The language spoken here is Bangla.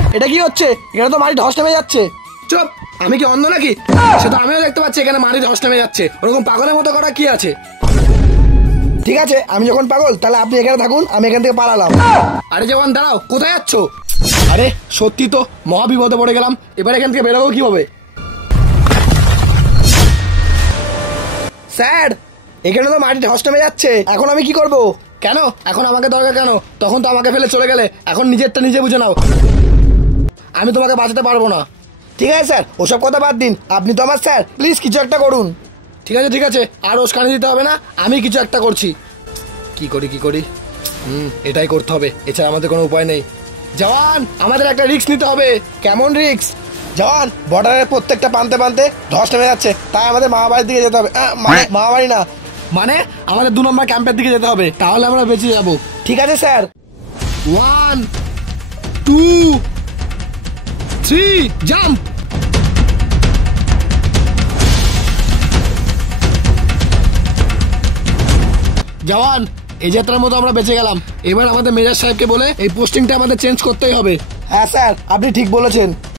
স্যার এটা কি হচ্ছে? এখানে তো মাটি ধস নেমে যাচ্ছে। চুপ, আমি কি অন্ধ নাকি? সেটা আমিও দেখতে পাচ্ছি এখানে মাটি ধস নেমে যাচ্ছে। ওরকম পাগলের মতো করা কি আছে? ঠিক আছে, আমি যখন পাগল তাহলে আপনি এখানে থাকুন, আমি এখান থেকে পালালাম। আরে জওয়ান দাঁড়াও, কোথায় যাচ্ছ? আরে সত্যি তো মহা বিপদে পড়ে গেলাম। এবার এখান থেকে বেরোবো কিভাবে? স্যার এখানে তো মাটি ধস নেমে যাচ্ছে, এখন আমি কি করব? কেন এখন আমাকে দরকার কেন? তখন তো আমাকে ফেলে চলে গেলে, এখন নিজেরটা নিজে বুঝে নাও। আমি তোমাকে বাঁচাতে পারবো না। ঠিক আছে স্যার, ওসব কথা বাদ দিন, আপনি তো আমার স্যার, প্লিজ কিছু একটা করুন। ঠিক আছে, আর উস্কানি দিতে হবে না, আমি কিছু একটা করছি। কি করি? এটাই করতে হবে, এছাড়া আমাদের কোনো উপায় নেই। জওয়ান, আমাদের একটা রিস্ক নিতে হবে। কেমন রিস্ক? জওয়ান, বর্ডারের প্রত্যেকটা প্রান্তে প্রান্তে ধস নেমে যাচ্ছে, তাই আমাদের মামাবাড়ির দিকে যেতে হবে। মানে মামাবাড়ি না, মানে আমাদের 2 নম্বর ক্যাম্পের দিকে যেতে হবে, তাহলে আমরা বেঁচে যাবো। ঠিক আছে স্যার। 1 2 3 জাম্প। জওয়ান, এই যাত্রার মতো আমরা বেঁচে গেলাম। এবার আমাদের মেজর সাহেবকে বলে এই পোস্টিংটা আমাদের চেঞ্জ করতেই হবে। হ্যাঁ স্যার, আপনি ঠিক বলেছেন।